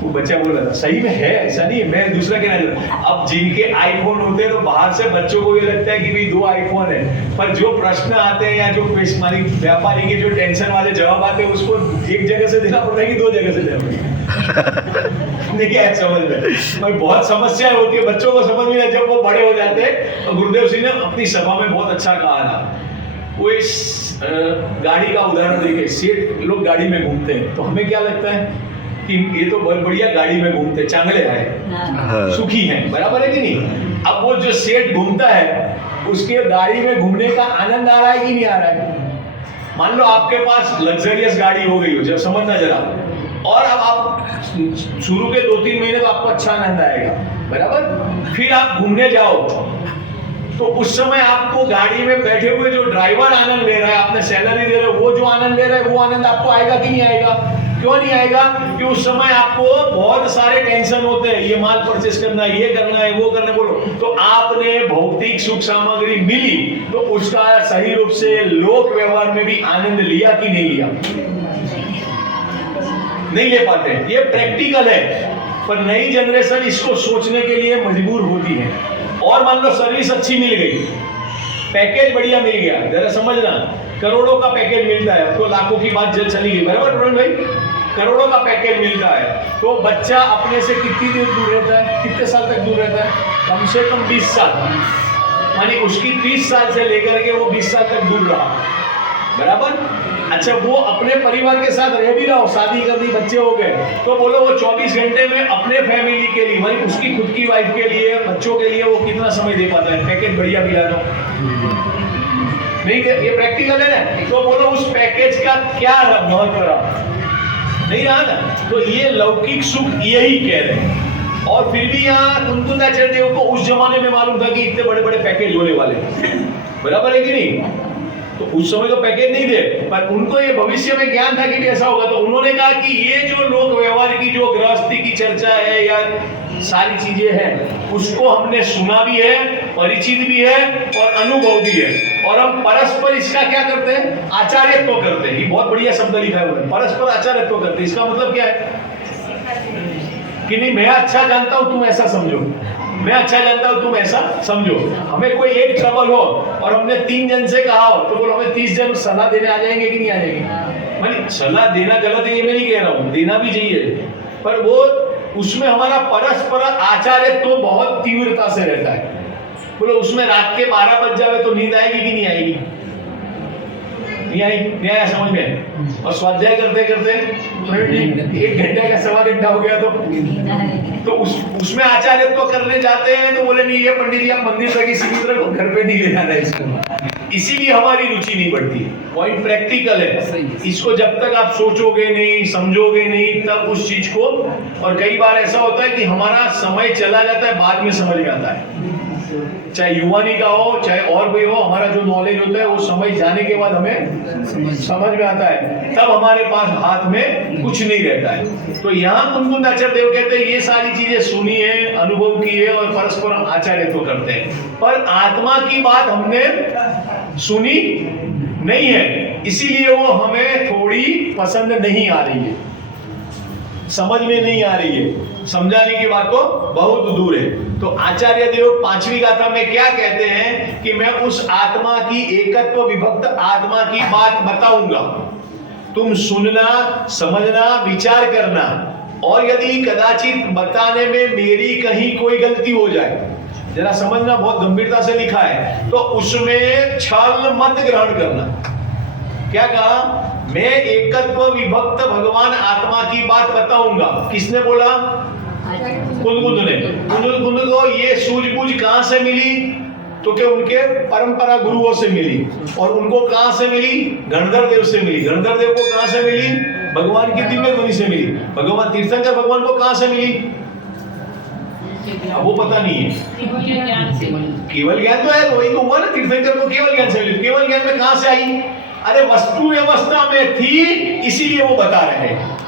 वो बच्चा बोल रहा था, सही में है, ऐसा नहीं है, मैं दूसरा कहना चाहता। अब जिनके आईफोन होते हैं तो बाहर से बच्चों को ये लगता है कि भाई 2 आईफोन है, पर जो प्रश्न आते हैं या जो व्यापारी के जो टेंशन वाले जवाब आते हैं, उसको एक जगह से देना पड़ता है कि 2 जगह से देना पड़ता है। देखिए ऐसा समझ में भाई बहुत समस्याएं होती है, बच्चों को समझ में जब वो बड़े हो जाते हैं। तो गुरुदेव सिंह ने अपनी सभा में बहुत अच्छा कहा था। वो इस गाड़ी का उदाहरण देके, सेठ लोग गाड़ी में घूमते हैं, तो हमें क्या लगता है कि ये तो बहुत बढ़िया गाड़ी में घूमते हैं, चांगले आए, सुखी हैं, बराबर है कि नहीं? अब वो जो सेठ घूमता है, उसके गाड़ी में घूमने का आनंद आ रहा है कि नहीं आ रहा है? मान लो आपके पास लग्जरियस गाड़ी हो गई हो, जब समझना जरा, और अब आप शुरू के 2-3 महीने तो आपको अच्छा आनंद आएगा, बराबर? फिर आप घूमने जाओ तो उस समय आपको गाड़ी में बैठे हुए जो ड्राइवर आनंद ले रहा है, आपने सैलरी दे रहे हो, वो जो आनंद ले रहा है, वो आनंद आपको आएगा कि नहीं आएगा? क्यों नहीं आएगा? कि उस समय आपको बहुत सारे टेंशन होते हैं, ये माल परचेस करना है, ये करना है, वो करना है, बोलो। तो आपने भौतिक सुख सामग्री मिली, तो उसका सही रूप से लोक व्यवहार में भी आनंद लिया कि नहीं लिया? नहीं ले पाते। ये प्रैक्टिकल है, पर नई जनरेशन इसको सोचने के लिए मजबूर होती है। और मान लो सर्विस अच्छी मिल गई, पैकेज बढ़िया मिल गया, जरा समझना, करोड़ों का पैकेज मिलता है, तो लाखों की बात जल्द चली गई, बराबर प्रवीण भाई? करोड़ों का पैकेज मिलता है, तो बच्चा अपने से कितनी देर दूर रहता है? कितने साल तक दूर रहता है? कम से कम 20 साल, यानी उसकी 30 साल से लेकर के वो 20 साल तक दूर रहा, बराबर? अच्छा, वो अपने परिवार के साथ रह भी रहा हो, शादी कर दी, बच्चे हो गए, तो बोलो वो 24 घंटे में अपने फैमिली के लिए, भाई उसकी खुद की वाइफ के लिए, बच्चों के लिए वो कितना समय दे पाता है? पैकेज बढ़िया मिला तो नहीं, ये प्रैक्टिकल है ना? तो बोलो उस पैकेज का क्या महत्व रहा? नहीं रहा ना? तो ये लौकिक सुख यही कह रहे हैं। और फिर भी यहाँ कुंतलाचार्य देव को उस जमाने में मालूम था कि इतने बड़े बड़े पैकेज होने वाले, बराबर है कि नहीं? तो उस समय तो पैकेज नहीं दे, पर उनको ये भविष्य में ज्ञान था कि ऐसा होगा, तो उन्होंने कहा कि ये जो लोक व्यवहार की जो गृहस्थी की चर्चा है या सारी चीजें हैं, उसको हमने सुना भी है, परिचित भी है और अनुभव भी है, और हम परस्पर इसका क्या करते हैं? आचार्यत्व करते हैं। ये बहुत बढ़िया शब्द लिखा है उन्होंने, परस्पर आचार्यत्व करते हैं। इसका मतलब क्या है कि नहीं, मैं अच्छा जानता हूं, तुम ऐसा समझो, मैं अच्छा जानता हूं, तुम ऐसा समझो। हमें कोई एक ट्रबल हो और हमने 3 जन से कहा हो, तो बोलो हमें 30 जन सलाह देने आ जाएंगे कि नहीं आ जाएंगे? मानी सलाह देना गलत है ये मैं नहीं कह रहा हूं, देना भी चाहिए, पर वो उसमें हमारा परस्पर आचार्यत्व तो बहुत तीव्रता से रहता है। बोलो उसमें रात के 12 बज जावे तो नींद आएगी कि नहीं आएगी? नहीं आया समझ में? और स्वाध्याय करते करते 1 घंटे का 1.25 घंटा हो गया तो उसमें आचार्य तो करने जाते हैं तो बोले नहीं ये पंडित जी आप मंदिर तक ही सीमित रखो, घर पे नहीं ले जाना इसको। इसीलिए हमारी रुचि नहीं बढ़ती। पॉइंट प्रैक्टिकल है, इसको जब तक आप सोचोगे नहीं, समझोगे नहीं, तब उस चीज को। और कई बार ऐसा होता है कि हमारा समय चला जाता है, बाद में समझ में आता है, चाहे युवानी का हो चाहे और कोई हो, हमारा जो नॉलेज होता है वो समय जाने के बाद हमें समझ में आता है, तब हमारे पास हाथ में कुछ नहीं रहता है। तो यहाँ कुनकुन आचार्य देव कहते हैं ये सारी चीजें सुनी है, अनुभव की है और परस्पर आचार्यत्व करते हैं, पर आत्मा की बात हमने सुनी नहीं है, इसीलिए वो हमें थोड़ी पसंद नहीं आ रही है, समझ में नहीं आ रही है, समझाने की बात को बहुत दूर है। तो आचार्य देव 5वीं गाथा में क्या कहते हैं कि मैं उस आत्मा की एकत्व विभक्त आत्मा की बात बताऊंगा, तुम सुनना, समझना, विचार करना, और यदि कदाचित बताने में मेरी कहीं कोई गलती हो जाए, जरा समझना, बहुत गंभीरता से लिखा है, तो उसमें छल मत ग्रहण करना। क्या कहा? मैं एकत्व विभक्त भगवान आत्मा की बात बताऊंगा। किसने बोला? कुनकुन ने। कुनकुन को ये सूझबूझ कहां से मिली? तो क्या उनके परंपरा गुरुओं से मिली, और उनको कहां से मिली? गणधर देव से मिली। गणधर देव को कहां से मिली? भगवान की दिव्य ध्वनि से मिली। भगवान तीर्थंकर भगवान को कहां से मिली? अब वो पता नहीं है। केवल ज्ञान तो है, वही तो हुआ ना, तीर्थंकर को केवल ज्ञान से मिली। केवल ज्ञान में कहां से आई? अरे वस्तु व्यवस्था में थी, इसीलिए वो बता रहे हैं।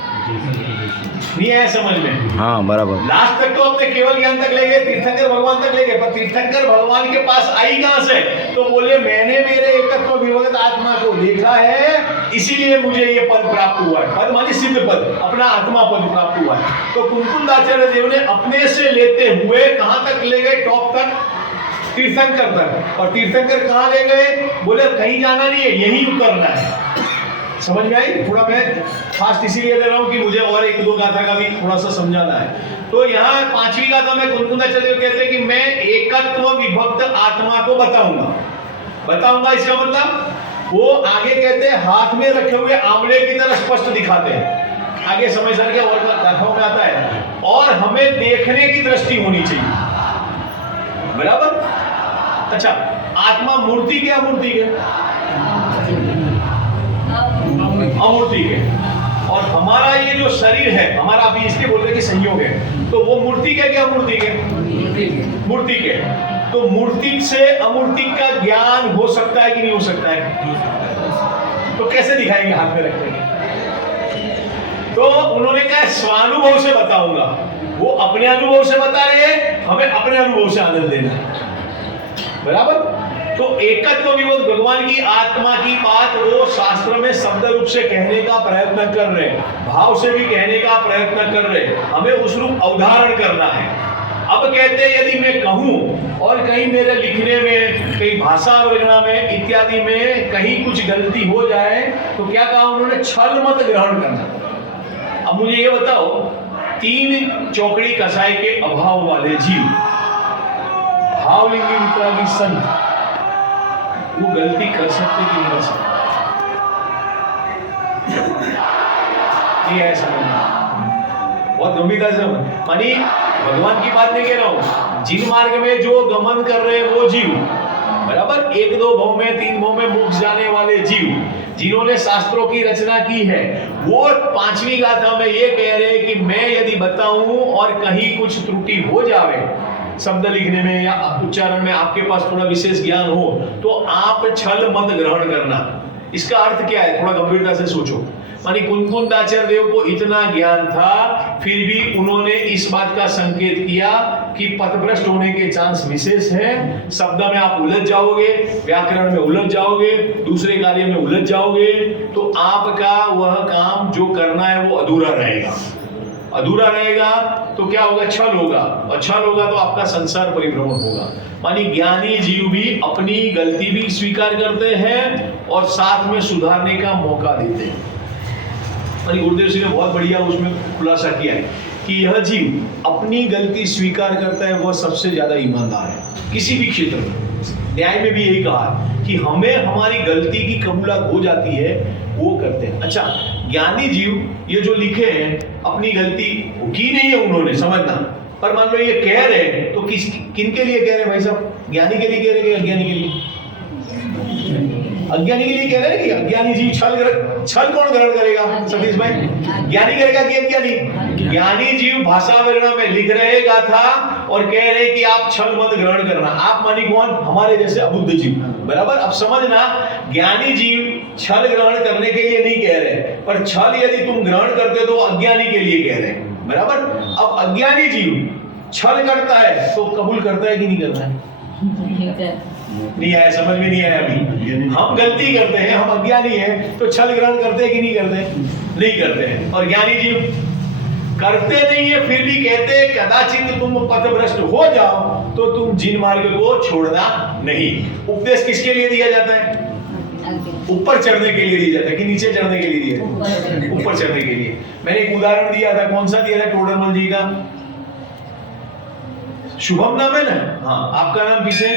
नहीं है समझ में? हाँ बराबर। लास्ट तक तो अपने केवल ज्ञान तक ले गए, तीर्थंकर भगवान तक ले गए, पर तीर्थंकर भगवान के पास आई कहां से? तो बोले मैंने मेरे एकत्व विभक्त आत्मा को देखा है, इसीलिए मुझे ये पद प्राप्त हुआ है। पद मानी सिद्ध पद, अपना आत्मा पद प्राप्त हुआ है। तो कुनकुन आचार्य देव ने अपने से लेते हुए कहां तक ले गए? टॉप तक, तीर्थंकर तक। और तीर्थंकर कहां ले गए? बोले कहीं जाना नहीं है, यहीं उतरना है। समझ में आई? थोड़ा मैं फास्ट इसीलिए ले रहा हूं कि मुझे और 1-2 गाथा का भी थोड़ा सा समझाना है। तो यहाँ 5वीं गाथा में कुनकुन आचार्य देव कहते हैं कि मैं एकत्व विभक्त आत्मा को बताऊंगा। इसका मतलब वो आगे कहते हैं हाथ में रखे हुए आंवले की तरह स्पष्ट दिखाते हैं, आगे समझ सर के और गाथाओं में आता है। और हमें देखने की दृष्टि होनी चाहिए, बराबर? अच्छा, आत्मा मूर्ति के अमूर्ति के? अमूर्ति के। और हमारा ये जो शरीर है, हमारा अभी इसके बोल रहे कि संयोग है, तो वो मूर्ति के क्या अमूर्ति के? मूर्ति के। तो मूर्ति से अमूर्ति का ज्ञान हो सकता है कि नहीं हो सकता है? तो कैसे दिखाएंगे हाथ में रखते हैं? तो उन्होंने कहा स्वानुभव से बताऊंगा। वो अपने अनुभव से बता रहे हैं, हमें अपने अनुभव से आनंद देना है, बराबर? तो एकत्व विभक्त भगवान की आत्मा की बात वो शास्त्र में शब्द रूप से कहने का प्रयत्न कर रहे हैं, भाव से भी कहने का प्रयत्न कर रहे हैं, हमें उस रूप अवधारण करना है। अब कहते हैं यदि मैं कहूं और कहीं मेरे लिखने में, कहीं भाषा वगैरह में इत्यादि में कहीं कुछ गलती हो जाए तो क्या कहा उन्होंने? छल मत ग्रहण करना। अब मुझे ये बताओ, 3 चौकड़ी कसाई के अभाव वाले जीव, भावलिंगी वितरागी संत, वो गलती कर सकते कि नहीं कर सकते? ये है समझना, बहुत गंभीरता से समझ। मानी भगवान की बात नहीं कह रहा हूं, जिन मार्ग में जो गमन कर रहे हैं वो जीव, बराबर? 1-2 भाव में, 3 भाव में मोक्ष जाने वाले जीव, जिन्होंने शास्त्रों की रचना की है, वो 5वीं गाथा में ये कह रहे हैं कि मैं यदि बताऊं और कहीं कुछ त्रुटि हो जावे शब्द लिखने में या उच्चारण में, आपके पास थोड़ा विशेष ज्ञान हो, तो आप छल मत ग्रहण करना। इसका अर्थ क्या है? थोड़ा गंभीरता से सोचो। मानी कुनकुन आचार्य देव को इतना ज्ञान था, फिर भी उन्होंने इस बात का संकेत किया कि पथभ्रष्ट होने के चांस विशेष हैं, शब्द में आप उलझ जाओगे, व्याकरण में उलझ जाओगे, दूसरे कार्य में उलझ जाओगे, तो आपका वह काम जो करना है वो अधूरा रहेगा। अधूरा रहेगा तो क्या होगा? छल होगा, और छल होगा तो आपका संसार परिभ्रमण होगा। मानी ज्ञानी जीव भी अपनी गलती भी स्वीकार करते हैं और साथ में सुधारने का मौका देते हैं। मानी गुरुदेव जी ने बहुत बढ़िया उसमें खुलासा किया है कि यह जीव अपनी गलती स्वीकार करता है, वह सबसे ज्यादा ईमानदार है किसी भी क्षेत्र में। न्याय में भी यही कहा कि हमें हमारी गलती की कबूलात हो जाती है, वो करते हैं। अच्छा, ज्ञानी जीव ये जो लिखे हैं अपनी गलती की नहीं है उन्होंने, समझना, पर मान लो ये कह रहे हैं तो किन के लिए कह रहे हैं भाई साहब? ज्ञानी के लिए कह रहे हैं कि अज्ञानी के लिए? अज्ञानी के लिए कह रहे हैं कि अज्ञानी जीव छल कौन ग्रहण करेगा सतीश भाई? ज्ञानी करेगा कि अज्ञानी? ज्ञानी जीव भाषा विवरण में लिख रहे गाथा और कह रहे कि आप छल मत ग्रहण करना। आप मानी कौन? हमारे जैसे अबुद्ध जीव, बराबर। अब समझना, ज्ञानी जीव छल ग्रहण करने के लिए नहीं कह रहे, पर छल यदि तुम ग्रहण करते तो अज्ञानी के लिए कह रहे हैं, बराबर। अब अज्ञानी जीव छल करता है तो कबूल करता है कि नहीं करता है? नहीं आया, समझ में नहीं आया अभी। हम गलती करते हैं, हम अज्ञानी हैं, तो छल ग्रहण करते हैं कि नहीं करते? नहीं करते हैं। और ज्ञानी जीव करते नहीं है, फिर भी कहते हैं कदाचित तुम पथभ्रष्ट हो जाओ तो तुम जिन मार्ग को छोड़ना नहीं। उपदेश किसके लिए दिया जाता है? ऊपर चढ़ने के लिए दिया जाता है कि नीचे चढ़ने के लिए दिया जाता है? ऊपर चढ़ने के लिए। मैंने एक उदाहरण दिया था, कौन सा दिया था? टोडरमल जी का शुभम नाम है ना? हाँ, आपका नाम पीछे?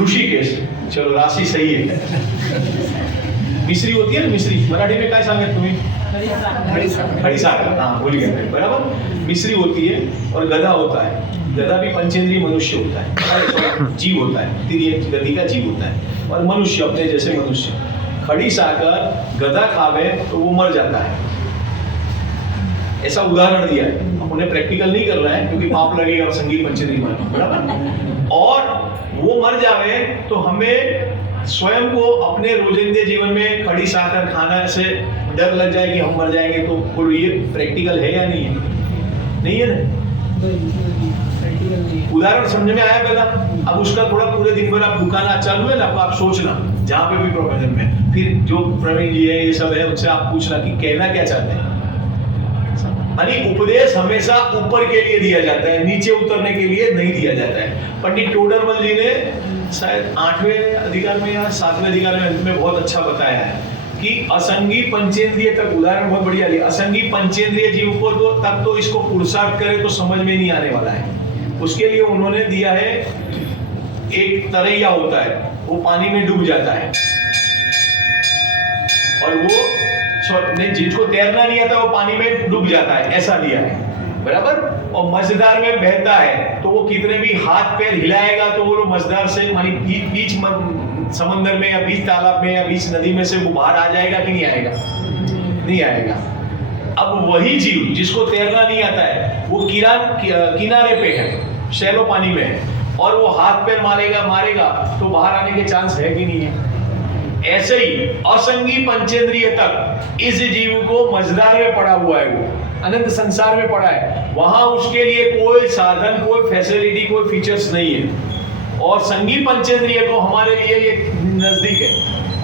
ऋषिकेश। चलो, राशि सही है। मिश्री होती है ना, मिश्री मराठी में क्या सांगे तुम्हें? खड़ी सागर, हाँ भूल गए, बराबर। मिश्री होती है और गधा होता है। गधा भी पंचेंद्रीय मनुष्य होता है, जीव होता है, तिर्य गति का जीव होता है। और मनुष्य अपने जैसे मनुष्य, खड़ी साकर गधा खावे तो वो मर जाता है, ऐसा उदाहरण दिया है। हम उन्हें प्रैक्टिकल नहीं कर रहे हैं क्योंकि पाप लगेगा संगीत पंचेंद्रीय मन, बराबर। और वो मर जावे तो हमें स्वयं को अपने रोजिंदे जीवन में खड़ी साकर खाना से डर लग जाए कि हम मर जाएंगे, तो बोलो ये प्रैक्टिकल है या नहीं है? नहीं है ना? उदाहरण समझ में आया पहला? अब उसका थोड़ा पूरे दिन भर आप दुकान चालू है ना, आप सोचना जहां पे भी प्रोफेशन में, फिर जो प्रवीण जी है ये सब है उनसे आप पूछना कि कहना क्या चाहते हैं। यानी उपदेश हमेशा ऊपर के लिए दिया जाता है, नीचे उतरने के लिए नहीं दिया जाता है। पंडित टोडरमल जी ने शायद 8वें अधिकार में या 7वें अधिकार में अंत में बहुत अच्छा बताया है कि असंगी पंचेंद्रिय तक, उदाहरण बहुत बढ़िया लिया, असंगी पंचेंद्रिय जीव को तो तक तो इसको पुरुषार्थ करे तो समझ में नहीं आने वाला है। उसके लिए उन्होंने दिया है, एक तरैया होता है, वो पानी में डूब जाता है और वो जिसको तैरना नहीं आता वो पानी में डूब जाता है, ऐसा दिया है, बराबर। और मझधार में बहता है तो वो कितने भी हाथ पैर हिलाएगा तो वो मझधार से, मानी बीच समंदर में या बीच तालाब में या बीच नदी में से वो बाहर आ जाएगा कि नहीं आएगा? नहीं आएगा। अब वही जीव जिसको तैरना नहीं आता है वो किनारे पे है, शैलो पानी में है, और वो हाथ पैर मारेगा तो बाहर आने के चांस है कि नहीं है? ऐसे ही असंगी पंचेंद्रिय तक इस जीव को मझधार में पड़ा हुआ है, वो अनंत संसार में पड़ा है, वहां उसके लिए कोई साधन, कोई फैसिलिटी, कोई फीचर्स नहीं है। और संगी पंचेंद्रिय को हमारे लिए ये नजदीक है।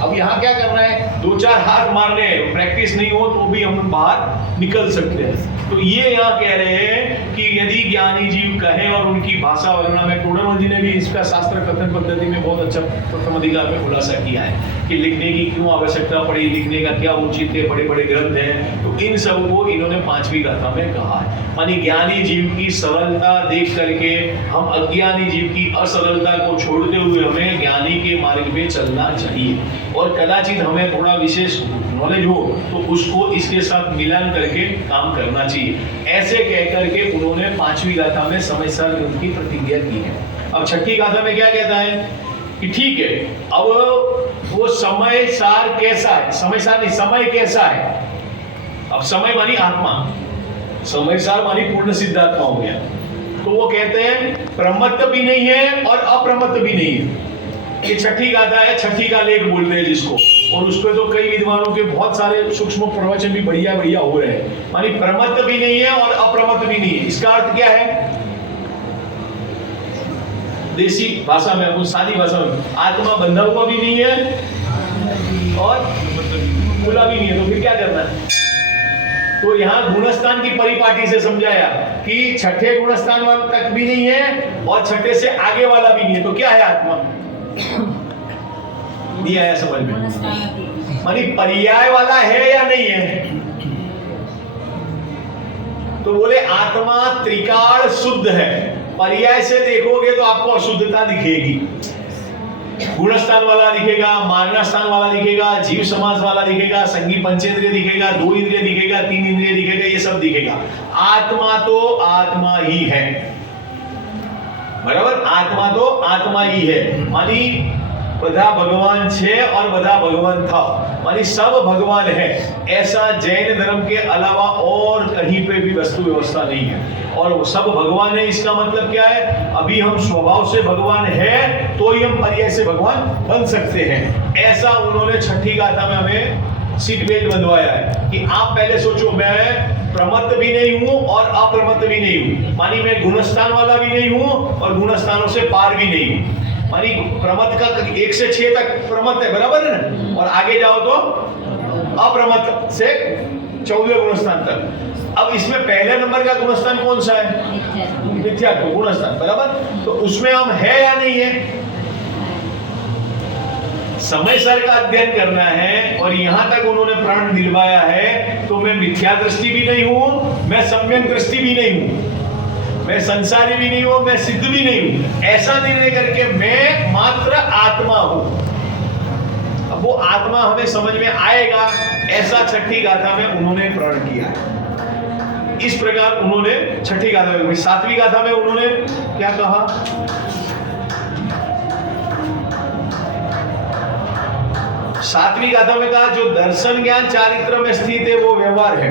अब यहाँ क्या करना है? 2-4 हाथ मारने हैं, प्रैक्टिस नहीं हो तो भी हम बाहर निकल सकते हैं। तो ये यहाँ कह रहे हैं कि यदि ज्ञानी जीव कहें, और उनकी भाषा वर्णना में टोडरमल जी ने भी इसका शास्त्र कथन पद्धति में बहुत अच्छा प्रथम अधिकार में खुलासा किया है कि लिखने की क्यों आवश्यकता पड़ी, लिखने का क्या उचित है, बड़े बड़े ग्रंथ हैं, तो इन सब को इन्होंने 5वीं गाथा में कहा है। मानी ज्ञानी जीव की सरलता देख करके हम अज्ञानी जीव की असरलता को छोड़ते हुए हमें ज्ञानी के मार्ग में चलना चाहिए, और कदाचित हमें थोड़ा विशेष नॉलेज हो तो उसको इसके साथ मिलान करके काम करना चाहिए। ऐसे कह करके उन्होंने 5वीं गाथा में समय सार ग्रंथ की प्रतिज्ञा की है। अब 6ठी गाथा में क्या कहता है कि ठीक है, अब वो समय सार कैसा है? समय सार नहीं, समय कैसा है? अब समय मानी आत्मा, समय सार मानी पूर्ण सिद्धात्मा हो गया। तो वो कहते हैं प्रमत्त भी नहीं है और अप्रमत्त भी नहीं है। ये 6ठी गाथा है, 6ठी का लेख बोलते हैं जिसको, और उस पे तो कई विद्वानों के बहुत सारे सूक्ष्म प्रवचन भी बढ़िया बढ़िया हो रहे हैं। मानी प्रमत्त भी नहीं है और अप्रमत्त भी नहीं है। इसका अर्थ क्या है? देसी भाषा में, कुछ सादी भाषा में, आत्मा बंधा हुआ भी नहीं है और खुला भी नहीं है। तो फिर क्या करना है? तो यहाँ गुणस्थान की परिपाटी से समझाया कि 6ठे गुणस्थान वाला तक भी नहीं है और 6ठे से आगे वाला भी नहीं है। तो क्या है आत्मा? दिया है समझ में? मानी पर्याय वाला है या नहीं है? तो बोले आत्मा त्रिकाल शुद्ध है। पर्याय से देखोगे तो आपको अशुद्धता दिखेगी। गुणस्थान वाला दिखेगा, मानना स्थान वाला दिखेगा, जीव समास वाला दिखेगा, संगी पंचेंद्रिय दिखेगा, 2 इंद्रिय दिखेगा, 3 इंद्रिय दिखेगा, ये सब दिखेगा। आत्मा तो आत्मा ही है, बराबर। आत्मा तो आत्मा ही है, मानी બધા ભગવાન છે और બધા भगवान था, मानी सब भगवान है। ऐसा जैन धर्म के अलावा और कहीं पे भी वस्तु व्यवस्था नहीं है। और सब भगवान है इसका मतलब क्या है? अभी हम स्वभाव से भगवान है तो ही हम पर्याय से भगवान बन सकते हैं। ऐसा उन्होंने छठी गाथा में हमें सीट बेल्ट बंधवाया है कि आप पहले सोचो, मैं प्रमत्त भी नहीं हूं और अप्रमत्त भी नहीं हूं, मानी मैं गुणस्थान वाला भी नहीं हूं और गुणस्थानों से पार भी नहीं हूं। मानी प्रमत्त का 1 से 6 तक प्रमत्त है, बराबर है ना, और आगे जाओ तो अप्रमत्त से 14वें गुणस्थान तक। अब इसमें पहले नंबर का गुणस्थान कौन सा है? मिथ्यात्व गुणस्थान, बराबर। तो उसमें हम है या नहीं है? समय सर का अध्ययन करना है और यहां तक उन्होंने प्रण दिलवाया है, तो मैं मिथ्या दृष्टि भी नहीं हूं, मैं सम्यक दृष्टि भी नहीं हूं, मैं संसारी भी नहीं हूं, मैं सिद्ध भी नहीं हूं। ऐसा निर्णय करके मैं मात्र आत्मा हूं। अब वो आत्मा हमें समझ में आएगा, ऐसा छठी गाथा में उन्होंने प्रण किया है। इस प्रकार उन्होंने छठी गाथा में, 7वीं गाथा में उन्होंने क्या कहा? सातवीं गाथा में कहा, जो दर्शन ज्ञान चारित्र में स्थित है वो व्यवहार है,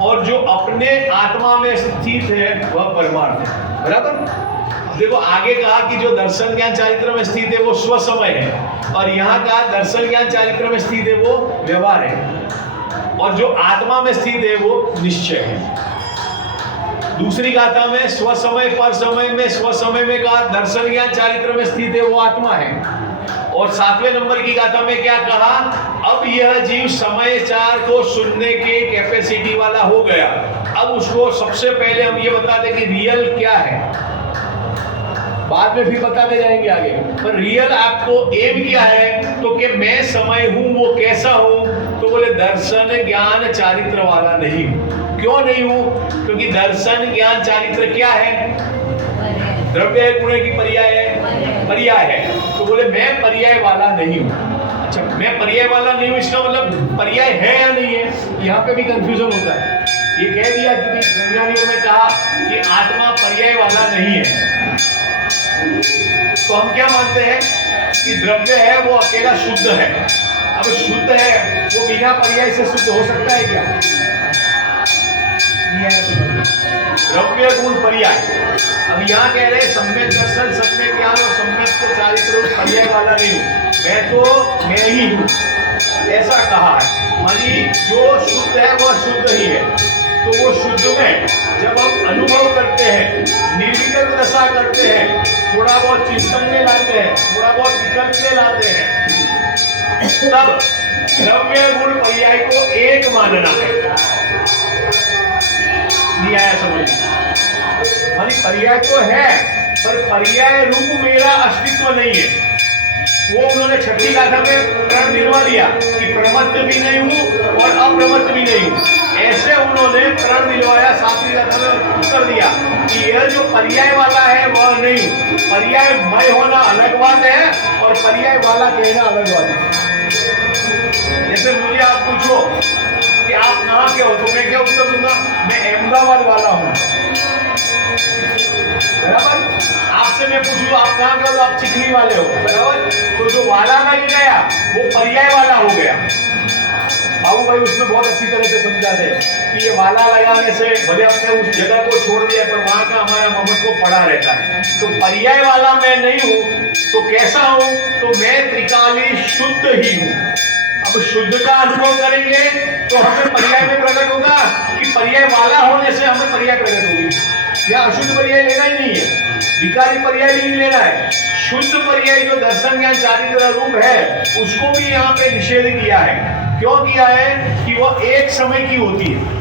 और जो अपने आत्मा में स्थित है वह परमार्थ है, बराबर। देखो आगे कहा कि जो दर्शन ज्ञान चारित्र में स्थित है वो स्वसमय है, और यहाँ कहा दर्शन ज्ञान चारित्र में स्थित है वो व्यवहार है, और जो आत्मा में स्थित है वो निश्चय है। दूसरी गाथा में स्वसमय पर समय में, स्वसमय में कहा दर्शन ज्ञान चारित्र में स्थित है वो आत्मा है, और 7वें नंबर की गाथा में क्या कहा? अब यह जीव समय चार को सुनने के कैपेसिटी वाला हो गया। अब उसको सबसे पहले हम ये बता दें कि रियल क्या है, बाद में भी बताते जाएंगे आगे, पर रियल आपको एम क्या है? तो कि मैं समय हूं, वो कैसा हूं? तो बोले दर्शन ज्ञान चारित्र वाला नहीं हूं। क्यों नहीं हूं? क्योंकि दर्शन ज्ञान चारित्र क्या है? द्रव्य है, गुण की पर्याय है, पर्याय है। तो बोले मैं पर्याय वाला नहीं हूं। अच्छा, मैं पर्याय वाला नहीं हूं, इसका मतलब पर्याय है या नहीं है? यहाँ पे भी कंफ्यूजन होता है। ये कह दिया कि विज्ञानियों ने कहा कि आत्मा पर्याय वाला नहीं है, तो हम क्या मानते हैं कि द्रव्य है वो अकेला शुद्ध है। अब शुद्ध है वो बिना पर्याय से शुद्ध हो सकता है क्या? द्रव्य गुण पर्याय। अब यहाँ कह रहे सम्यक दर्शन, सम्यक ज्ञान और सम्यक चारित्र पर्याय वाला नहीं हूँ, मैं ही हूँ, ऐसा कहा है। मानी जो शुद्ध है वह शुद्ध ही है। तो वो शुद्ध में जब हम अनुभव करते हैं, निर्विकल्प दशा करते हैं, थोड़ा बहुत चिंतन में लाते हैं, थोड़ा बहुत विकल्प में लाते हैं, तब द्रव्य गुण पर्याय को एक मानना है। नहीं आया समझ? मानी पर्याय तो है, पर पर्याय रूप मेरा अस्तित्व नहीं है। वो उन्होंने छठी गाथा में प्रण दिलवा दिया कि प्रमत्त भी नहीं हूं और अप्रमत्त भी नहीं हूं। ऐसे उन्होंने प्रण दिलवाया, 7वीं गाथा में उत्तर दिया कि यह जो पर्याय वाला है वह नहीं हूं। पर्याय मय होना अलग बात है और पर्याय वाला कहना अलग बात है। जैसे मुझे आप पूछो कि आप कहाँ के हो, तो मैं क्या उत्तर दूंगा? मैं अहमदाबाद वाला हूँ, बराबर। आपसे मैं पूछूं आप कहाँ के हो, तो आप चिखली वाले हो, बराबर। तो जो वाला लग गया वो पर्याय वाला हो गया। बाबू भाई उसमें बहुत अच्छी तरह से समझाते हैं कि ये वाला लगाने से भले हमने उस जगह को छोड़ दिया, पर वहां का हमारा ममत्व को पड़ा रहता है। तो पर्याय वाला मैं नहीं हूँ, तो कैसा हूँ? तो मैं त्रिकाली शुद्ध ही हूँ। अब शुद्ध का अनुभव करेंगे तो हमें पर्याय में प्रकट होगा कि पर्याय वाला होने से हमें पर्याय प्रकट होगी। या अशुद्ध पर्याय लेना ही नहीं है, विकारी पर्याय भी नहीं लेना है। शुद्ध पर्याय जो दर्शन ज्ञान चारित्र रूप है उसको भी यहाँ पे निषेध किया है। क्यों किया है? कि वो एक समय की होती है,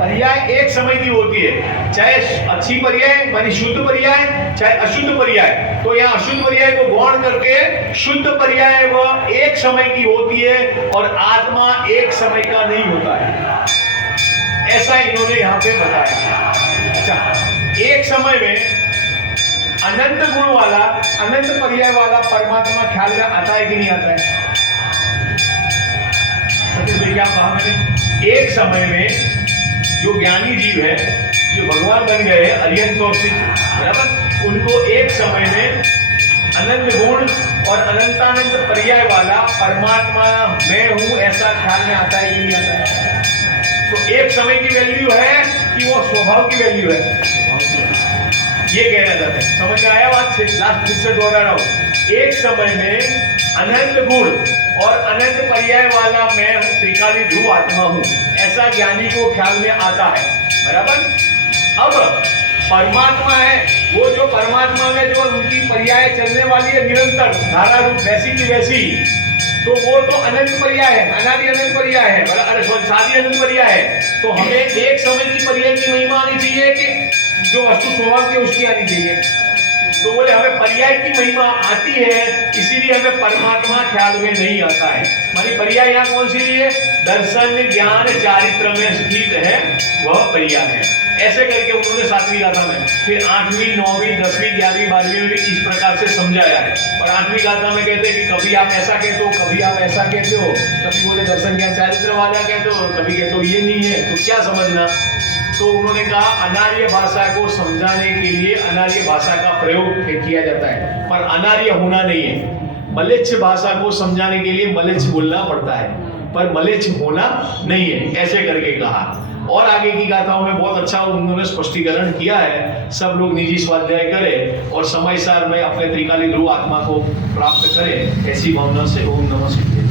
पर्याय एक समय की होती है, चाहे अच्छी पर्याय मानी शुद्ध पर्याय, चाहे अशुद्ध पर्याय। तो यहाँ अशुद्ध पर्याय को गौण करके शुद्ध पर्याय वह एक समय की होती है और आत्मा एक समय का नहीं होता है, ऐसा इन्होंने यहाँ पे बताया। अच्छा, एक समय में अनंत गुण वाला, अनंत पर्याय वाला परमात्मा ख्याल में आता है कि नहीं आता है? सतीश भाई क्या कहा मैंने? एक समय में जो ज्ञानी जीव है, जो भगवान बन गए हैं अरिहंत तौर से, बराबर, उनको एक समय में अनंत गुण और अनंतानंत पर्याय वाला परमात्मा मैं हूं ऐसा ख्याल में आता है कि नहीं आता है? तो एक समय की वैल्यू है कि वो स्वभाव की वैल्यू है, ये कहना चाहते हैं। समझ में आया बात? लास्ट फिर से दोहरा रहा हूं। एक समय में अनंत गुण और अनंत पर्याय वाला मैं त्रिकाली ध्रुव आत्मा हूं ऐसा ज्ञानी को ख्याल में आता है, बराबर। अब परमात्मा है, वो जो परमात्मा में जो उनकी पर्याय चलने वाली है निरंतर धारा रूप वैसी की वैसी, तो वो तो अनंत पर्याय है, अनादि अनंत पर्याय है, अरे सॉरी सादी अनंत पर्याय है। तो हमें एक समय की पर्याय की महिमा आनी चाहिए कि जो वस्तु स्वभाव की उसकी आनी चाहिए? तो बोले हमें पर्याय की महिमा आती है, इसीलिए हमें परमात्मा ख्याल में नहीं आता है। मानी पर्याय यहाँ कौन सी ली है? दर्शन ज्ञान चारित्र में स्थित है वह पर्याय है। ऐसे करके उन्होंने 7वीं गाथा में, फिर 8वीं 9वीं 10वीं 11वीं 12वीं में भी इस प्रकार से समझाया है। और 8वीं गाथा में कहते हैं कि कभी आप ऐसा कहते हो, कभी आप ऐसा कहते हो, कभी बोले दर्शन ज्ञान चारित्र वाला कहते हो, कभी कहते हो ये नहीं है, तो क्या समझना? तो उन्होंने कहा अनार्य भाषा को समझाने के लिए अनार्य भाषा का प्रयोग किया जाता है, पर अनार्य होना नहीं है। मलेच्छ भाषा को समझाने के लिए मलेच्छ बोलना पड़ता है, पर मलेच्छ होना नहीं है, ऐसे करके कहा। और आगे की गाथाओं में बहुत अच्छा उन्होंने स्पष्टीकरण किया है। सब लोग निजी स्वाध्याय करें और समय सार में अपने त्रिकाली ध्रुव आत्मा को प्राप्त करें, ऐसी भावना से ओम नमः शिवाय।